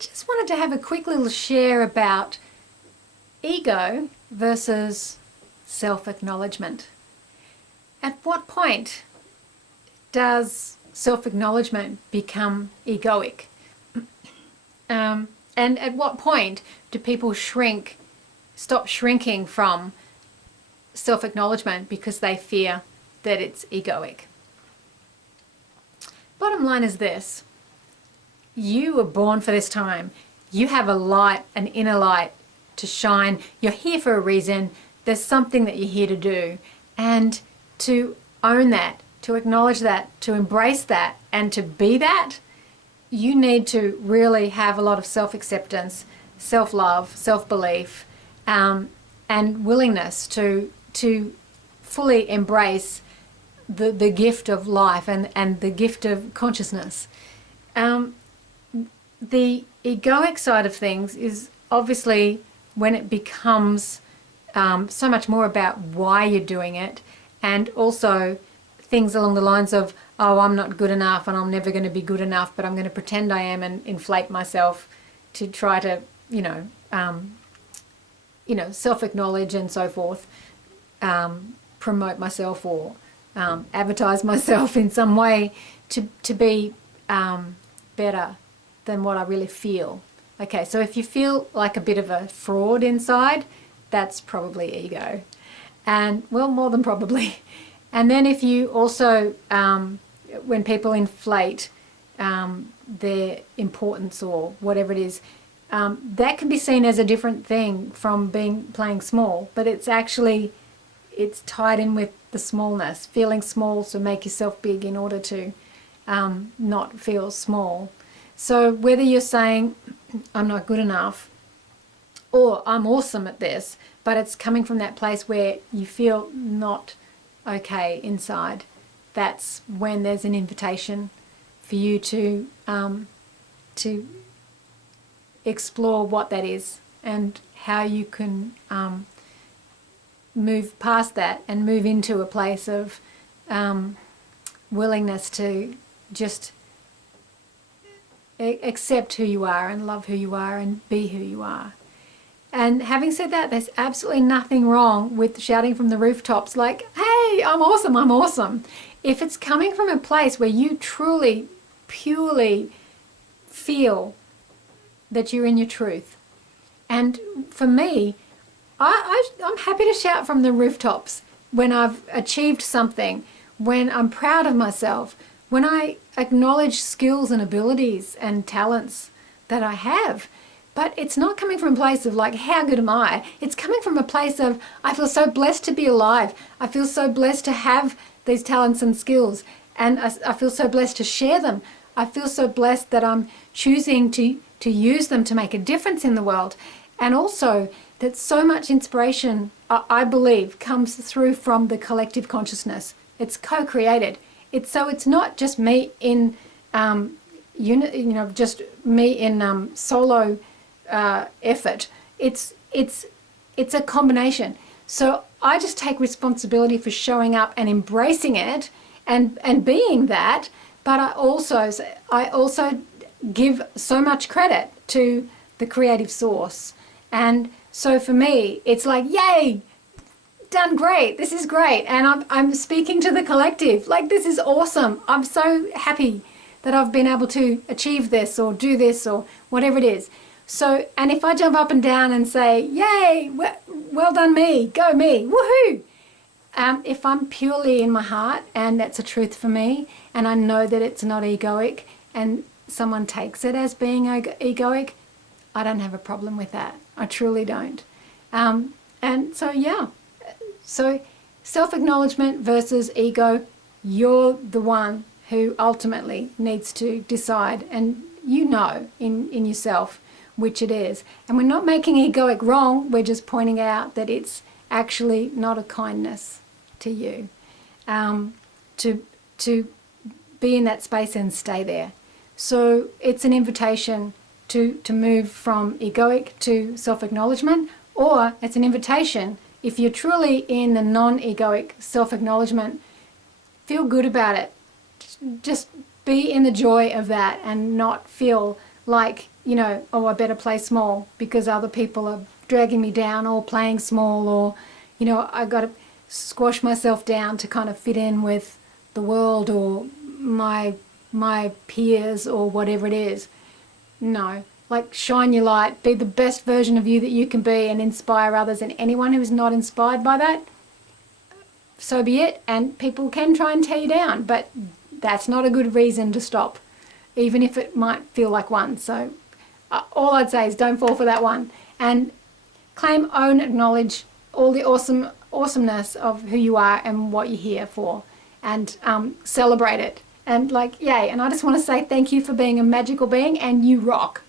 just wanted to have a quick little share about ego versus self-acknowledgement. At what point does self-acknowledgement become egoic? And at what point do people stop shrinking from self-acknowledgement because they fear that it's egoic? Bottom line is this: you were born for this time. You have a light, an inner light to shine. You're here for a reason. There's something that you're here to do. And to own that, to acknowledge that, to embrace that, and to be that, you need to really have a lot of self-acceptance, self-love, self-belief, and willingness to fully embrace the gift of life and the gift of consciousness. The egoic side of things is obviously when it becomes so much more about why you're doing it, and also things along the lines of, oh, I'm not good enough and I'm never going to be good enough, but I'm going to pretend I am and inflate myself to try to, self-acknowledge and so forth, promote myself or advertise myself in some way to be better than what I really feel. Okay, so if you feel like a bit of a fraud inside, that's probably ego. And, well, more than probably. And then if you also, when people inflate their importance or whatever it is, that can be seen as a different thing from playing small, but it's tied in with the smallness, feeling small, so make yourself big in order to not feel small. So whether you're saying, I'm not good enough, or I'm awesome at this, but it's coming from that place where you feel not okay inside, that's when there's an invitation for you to explore what that is and how you can move past that and move into a place of willingness to just accept who you are and love who you are and be who you are. And having said that, there's absolutely nothing wrong with shouting from the rooftops like, hey, I'm awesome, I'm awesome. If it's coming from a place where you truly, purely feel that you're in your truth. And for me, I'm happy to shout from the rooftops when I've achieved something, when I'm proud of myself, when I acknowledge skills and abilities and talents that I have. But it's not coming from a place of like, how good am I? It's coming from a place of, I feel so blessed to be alive. I feel so blessed to have these talents and skills. And I feel so blessed to share them. I feel so blessed that I'm choosing to use them to make a difference in the world. And also that so much inspiration, I believe, comes through from the collective consciousness. It's co-created. It's not just me in just me in solo effort. It's a combination. So I just take responsibility for showing up and embracing it and being that. But I also give so much credit to the creative source. And so for me, it's like, yay, done great, this is great. And I'm speaking to the collective, like, this is awesome. I'm so happy that I've been able to achieve this or do this or whatever it is. So, and if I jump up and down and say, yay, well done me, go me, woohoo. If I'm purely in my heart and that's a truth for me and I know that it's not egoic and someone takes it as being egoic, I don't have a problem with that. I truly don't. And so, yeah. So self-acknowledgement versus ego, you're the one who ultimately needs to decide, and you know in yourself which it is. And we're not making egoic wrong, we're just pointing out that it's actually not a kindness to you to be in that space and stay there. So it's an invitation to move from egoic to self-acknowledgement, or it's an invitation, if you're truly in the non-egoic self-acknowledgement, feel good about it. Just be in the joy of that and not feel like, you know, oh, I better play small because other people are dragging me down, or playing small, or, you know, I got to squash myself down to kind of fit in with the world or my peers or whatever it is. No, like, shine your light, be the best version of you that you can be, and inspire others. And anyone who is not inspired by that, so be it. And people can try and tear you down, but that's not a good reason to stop, even if it might feel like one. So all I'd say is don't fall for that one, and claim, own, acknowledge all the awesomeness of who you are and what you're here for, and celebrate it. And like, yay. And I just want to say thank you for being a magical being, and you rock.